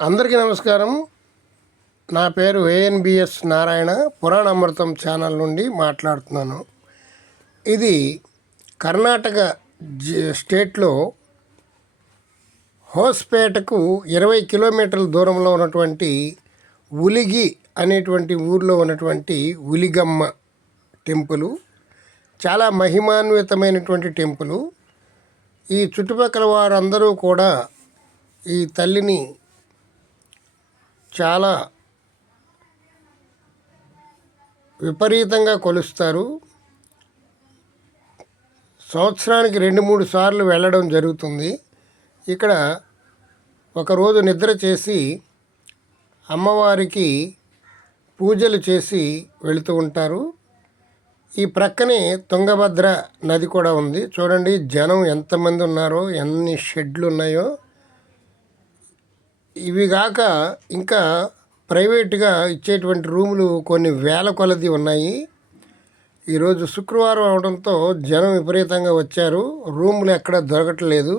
అందరికీ నమస్కారం. నా పేరు ఏఎన్బిఎస్ నారాయణ. పురాణామృతం ఛానల్ నుండి మాట్లాడుతున్నాను. ఇది కర్ణాటక స్టేట్లో హోస్పేటకు 20 కిలోమీటర్ల దూరంలో ఉన్నటువంటి ఉలిగి అనేటువంటి ఊరిలో ఉన్నటువంటి ఉలిగమ్మ టెంపులు. చాలా మహిమాన్వితమైనటువంటి టెంపులు. ఈ చుట్టుపక్కల వారందరూ కూడా ఈ తల్లిని చాలా విపరీతంగా కొలుస్తారు. సంవత్సరానికి 2-3 సార్లు వెళ్ళడం జరుగుతుంది. ఇక్కడ ఒకరోజు నిద్ర చేసి అమ్మవారికి పూజలు చేసి వెళుతూ ఉంటారు. ఈ ప్రక్కనే తుంగభద్ర నది కూడా ఉంది. చూడండి జనం ఎంతమంది ఉన్నారో, ఎన్ని షెడ్లు ఉన్నాయో. ఇవి కాక ఇంకా ప్రైవేట్గా ఇచ్చేటువంటి రూములు కొన్ని వేల కొలది ఉన్నాయి. ఈరోజు శుక్రవారం అవడంతో జనం విపరీతంగా వచ్చారు. రూములు ఎక్కడ దొరకట్లేదు.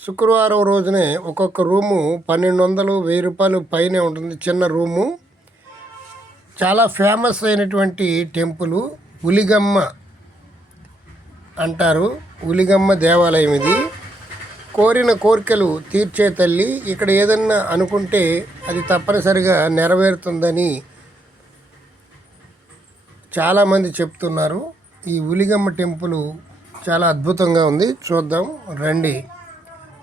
శుక్రవారం రోజునే ఒక్కొక్క రూము 1200-1000 రూపాయలు పైనే ఉంటుంది. చిన్న రూము. చాలా ఫేమస్ అయినటువంటి టెంపుల్ ఉలిగమ్మ అంటారు. ఉలిగమ్మ దేవాలయం ఇది. కోరిన కోరికలు తీర్చే తల్లి. ఇక్కడ ఏదన్నా అనుకుంటే అది తప్పనిసరిగా నెరవేరుతుందని చాలామంది చెప్తున్నారు. ఈ ఉలిగమ్మ టెంపుల్ చాలా అద్భుతంగా ఉంది. చూద్దాం రండి.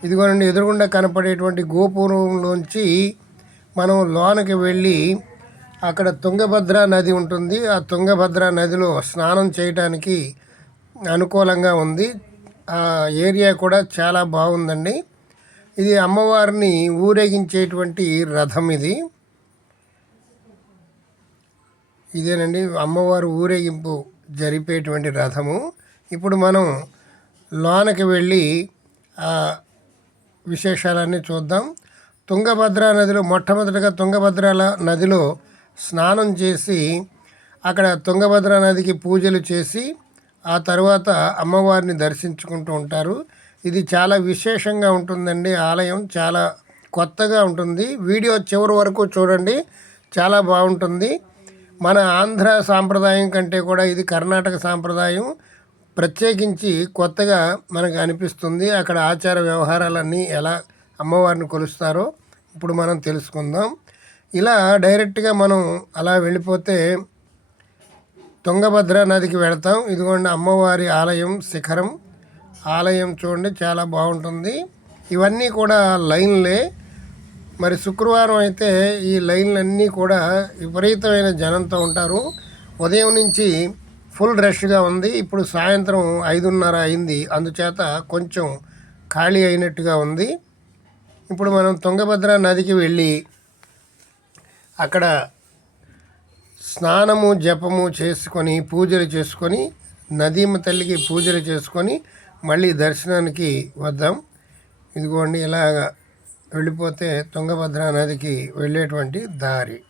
ఇదిగోనండి, ఎదురుగుండా కనపడేటువంటి గోపురంలోంచి మనం లోనకి వెళ్ళి అక్కడ తుంగభద్ర నది ఉంటుంది. ఆ తుంగభద్ర నదిలో స్నానం చేయడానికి అనుకూలంగా ఉంది. ఆ ఏరియా కూడా చాలా బాగుందండి. ఇది అమ్మవారిని ఊరేగించేటువంటి రథం. ఇదేనండి అమ్మవారు ఊరేగింపు జరిపేటువంటి రథము. ఇప్పుడు మనం లోనకి వెళ్ళి ఆ విశేషాలన్నీ చూద్దాం. తుంగభద్ర నదిలో మొట్టమొదటిగా తుంగభద్ర నదిలో స్నానం చేసి అక్కడ తుంగభద్ర నదికి పూజలు చేసి ఆ తర్వాత అమ్మవారిని దర్శించుకుంటూ ఉంటారు. ఇది చాలా విశేషంగా ఉంటుందండి. ఆలయం చాలా కొత్తగా ఉంటుంది. వీడియో చివరి వరకు చూడండి, చాలా బాగుంటుంది. మన ఆంధ్ర సాంప్రదాయం కంటే కూడా ఇది కర్ణాటక సాంప్రదాయం. ప్రత్యేకించి కొత్తగా మనకు అనిపిస్తుంది. అక్కడ ఆచార వ్యవహారాలన్నీ ఎలా అమ్మవారిని కొలుస్తారో ఇప్పుడు మనం తెలుసుకుందాం. ఇలా డైరెక్ట్గా మనం అలా వెళ్ళిపోతే తుంగభద్ర నదికి వెళతాం. ఇదిగోండి అమ్మవారి ఆలయం శిఖరం. ఆలయం చూడండి, చాలా బాగుంటుంది. ఇవన్నీ కూడా లైన్లే. మరి శుక్రవారం అయితే ఈ లైన్లన్నీ కూడా విపరీతమైన జనంతో ఉంటారు. ఉదయం నుంచి ఫుల్ రష్గా ఉంది. ఇప్పుడు సాయంత్రం 5:30 అయింది. అందుచేత కొంచెం ఖాళీ అయినట్టుగా ఉంది. ఇప్పుడు మనం తుంగభద్ర నదికి వెళ్ళి అక్కడ స్నానము జపము చేసుకొని పూజలు చేసుకొని నదీమ తల్లికి పూజలు చేసుకొని మళ్ళీ దర్శనానికి వద్దాం. ఇదిగోండి ఇలాగ వెళ్ళిపోతే తుంగభద్ర నదికి వెళ్ళేటువంటి దారి.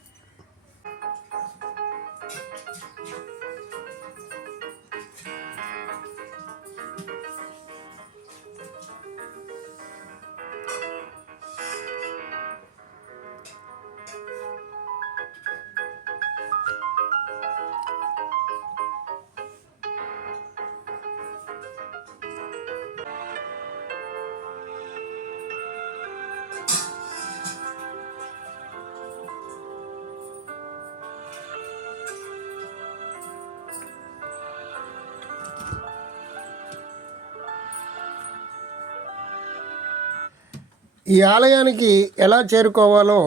ఈ ఆలయానికి ఎలా చేరుకోవాలో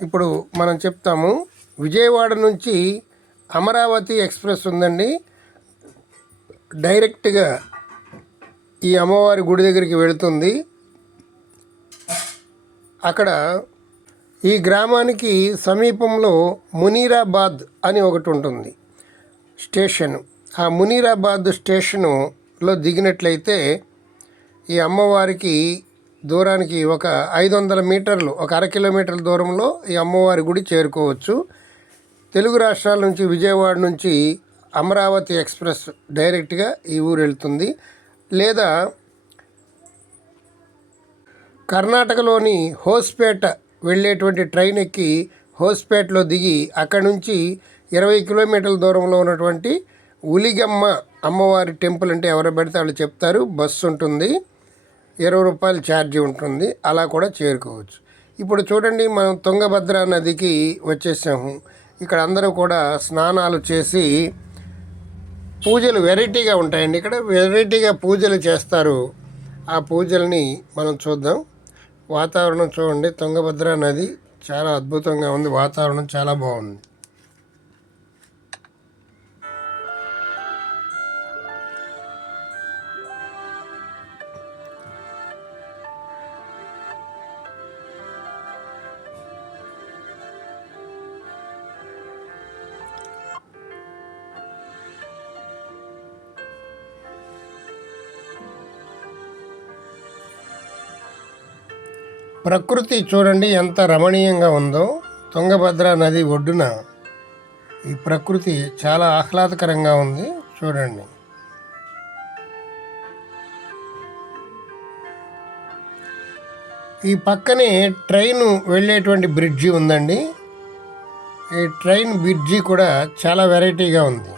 ఇప్పుడు మనం చెప్తాము. విజయవాడ నుంచి అమరావతి ఎక్స్ప్రెస్ ఉందండి. డైరెక్ట్గా ఈ అమ్మవారి గుడి దగ్గరికి వెళుతుంది. అక్కడ ఈ గ్రామానికి సమీపంలో మునీరాబాద్ అని ఒకటి ఉంటుంది స్టేషను. ఆ మునీరాబాద్ స్టేషనులో దిగినట్లయితే ఈ అమ్మవారికి దూరానికి ఒక 500 మీటర్లు, ఒక 1/2 కిలోమీటర్ల దూరంలో ఈ అమ్మవారి గుడి చేరుకోవచ్చు. తెలుగు రాష్ట్రాల నుంచి విజయవాడ నుంచి అమరావతి ఎక్స్ప్రెస్ డైరెక్ట్గా ఈ ఊరు వెళ్తుంది. లేదా కర్ణాటకలోని హోస్పేట వెళ్ళేటువంటి ట్రైన్ ఎక్కి హోస్పేటలో దిగి అక్కడి నుంచి 20 కిలోమీటర్ల దూరంలో ఉన్నటువంటి ఉలిగమ్మ అమ్మవారి టెంపుల్, అంటే ఎవరు పెడితే వాళ్ళు చెప్తారు, బస్సు ఉంటుంది, 20 రూపాయలు ఛార్జీ ఉంటుంది, అలా కూడా చేరుకోవచ్చు. ఇప్పుడు చూడండి, మనం తుంగభద్ర నదికి వచ్చేసాము. ఇక్కడ అందరూ కూడా స్నానాలు చేసి పూజలు వెరైటీగా ఉంటాయండి. ఇక్కడ వెరైటీగా పూజలు చేస్తారు. ఆ పూజల్ని మనం చూద్దాం. వాతావరణం చూడండి, తుంగభద్ర నది చాలా అద్భుతంగా ఉంది, వాతావరణం చాలా బాగుంది. ప్రకృతి చూడండి ఎంత రమణీయంగా ఉందో. తుంగభద్ర నది ఒడ్డున ఈ ప్రకృతి చాలా ఆహ్లాదకరంగా ఉంది చూడండి. ఈ పక్కనే ట్రైన్ వెళ్ళేటువంటి బ్రిడ్జి ఉందండి. ఈ ట్రైన్ బ్రిడ్జి కూడా చాలా వెరైటీగా ఉంది.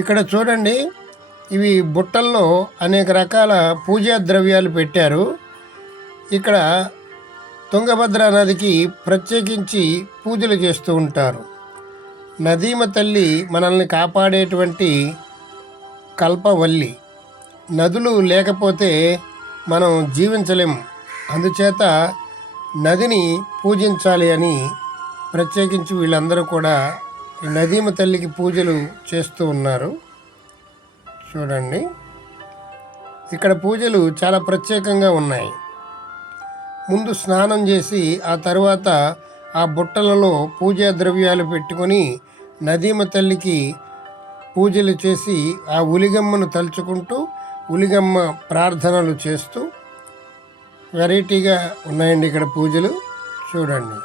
ఇక్కడ చూడండి, ఇవి బుట్టల్లో అనేక రకాల పూజా ద్రవ్యాలు పెట్టారు. ఇక్కడ తుంగభద్ర నదికి ప్రత్యేకించి పూజలు చేస్తూ ఉంటారు. నదీమ తల్లి మనల్ని కాపాడేటువంటి కల్పవల్లి. నదులు లేకపోతే మనం జీవించలేము. అందుచేత నదిని పూజించాలి అని ప్రత్యేకించి వీళ్ళందరూ కూడా నదీమ తల్లికి పూజలు చేస్తూ ఉన్నారు. చూడండి, ఇక్కడ పూజలు చాలా ప్రత్యేకంగా ఉన్నాయి. ముందు స్నానం చేసి ఆ తర్వాత ఆ బుట్టలలో పూజా ద్రవ్యాలు పెట్టుకొని నదీమ తల్లికి పూజలు చేసి ఆ ఉలిగమ్మను తలుచుకుంటూ ఉలిగమ్మ ప్రార్థనలు చేస్తూ వెరైటీగా ఉన్నాయండి ఇక్కడ పూజలు. చూడండి,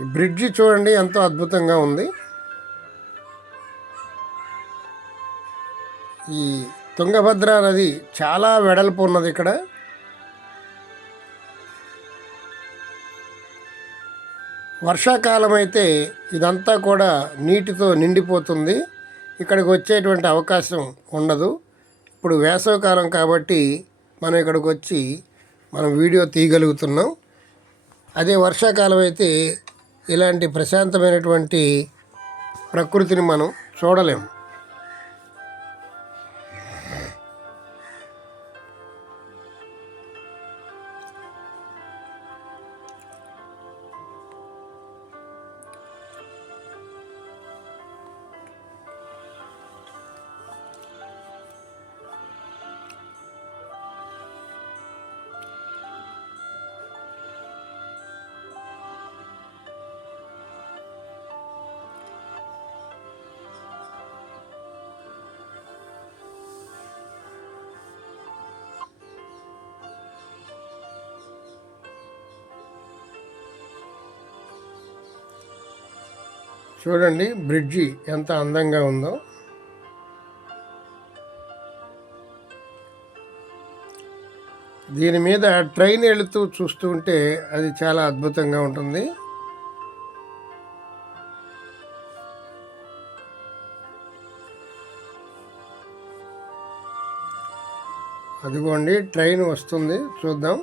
ఈ బ్రిడ్జి చూడండి ఎంతో అద్భుతంగా ఉంది. ఈ తుంగభద్ర నది చాలా వెడల్పు ఉన్నది. ఇక్కడ వర్షాకాలం అయితే ఇదంతా కూడా నీటితో నిండిపోతుంది. ఇక్కడికి వచ్చేటువంటి అవకాశం ఉండదు. ఇప్పుడు వేసవికాలం కాబట్టి మనం ఇక్కడికి వచ్చి మనం వీడియో తీయగలుగుతున్నాం. అదే వర్షాకాలం అయితే ఇలాంటి ప్రశాంతమైనటువంటి ప్రకృతిని మనం చూడలేము. చూడండి బ్రిడ్జి ఎంత అందంగా ఉందో. దీని మీద ట్రైన్ వెళుతూ చూస్తూ ఉంటే అది చాలా అద్భుతంగా ఉంటుంది. అదిగోండి ట్రైన్ వస్తుంది, చూద్దాం.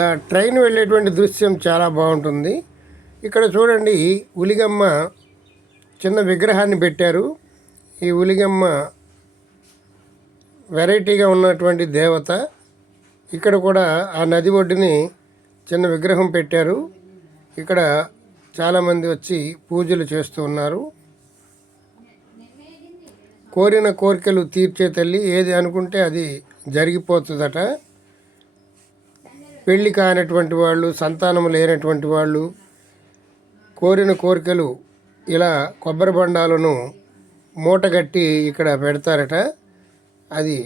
ఇలా ట్రైన్ వెళ్ళేటువంటి దృశ్యం చాలా బాగుంటుంది. ఇక్కడ చూడండి, ఉలిగమ్మ చిన్న విగ్రహాన్ని పెట్టారు. ఈ ఉలిగమ్మ వెరైటీగా ఉన్నటువంటి దేవత. ఇక్కడ కూడా ఆ నది ఒడ్డుని చిన్న విగ్రహం పెట్టారు. ఇక్కడ చాలామంది వచ్చి పూజలు చేస్తూ ఉన్నారు. కోరిన కోరికలు తీర్చే తల్లి, ఏది అనుకుంటే అది జరిగిపోతుందట. పెళ్ళి కానటువంటి వాళ్ళు, సంతానం లేనటువంటి వాళ్ళు కోరిన కోరికలు ఇలా కొబ్బరి బండాలను మూటగట్టి ఇక్కడ పెడతారట. అది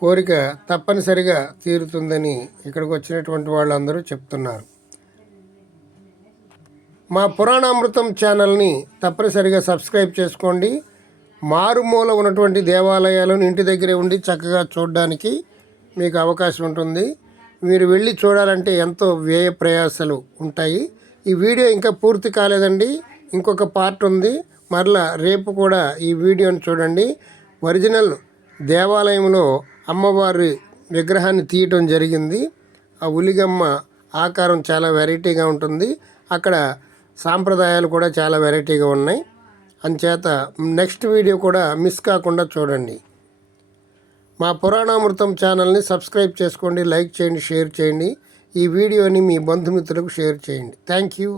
కోరిక తప్పనిసరిగా తీరుతుందని ఇక్కడికి వచ్చినటువంటి వాళ్ళందరూ చెప్తున్నారు. మా పురాణామృతం ఛానల్ని తప్పనిసరిగా సబ్స్క్రైబ్ చేసుకోండి. మారుమూల ఉన్నటువంటి దేవాలయాలను ఇంటి దగ్గరే ఉండి చక్కగా చూడడానికి మీకు అవకాశం ఉంటుంది. మీరు వెళ్ళి చూడాలంటే ఎంతో వ్యయ ప్రయాసాలు ఉంటాయి. ఈ వీడియో ఇంకా పూర్తి కాలేదండి, ఇంకొక పార్ట్ ఉంది. మరలా రేపు కూడా ఈ వీడియోని చూడండి. ఒరిజినల్ దేవాలయంలో అమ్మవారి విగ్రహాన్ని తీయటం జరిగింది. ఆ ఉలిగమ్మ ఆకారం చాలా వెరైటీగా ఉంటుంది. అక్కడ సాంప్రదాయాలు కూడా చాలా వెరైటీగా ఉన్నాయి. అంచేత నెక్స్ట్ వీడియో కూడా మిస్ కాకుండా చూడండి. మా పురాణామృతం ఛానల్ని సబ్స్క్రైబ్ చేసుకోండి, లైక్ చేయండి, షేర్ చేయండి. ఈ వీడియోని మీ బంధుమిత్రులకు షేర్ చేయండి. Thank you.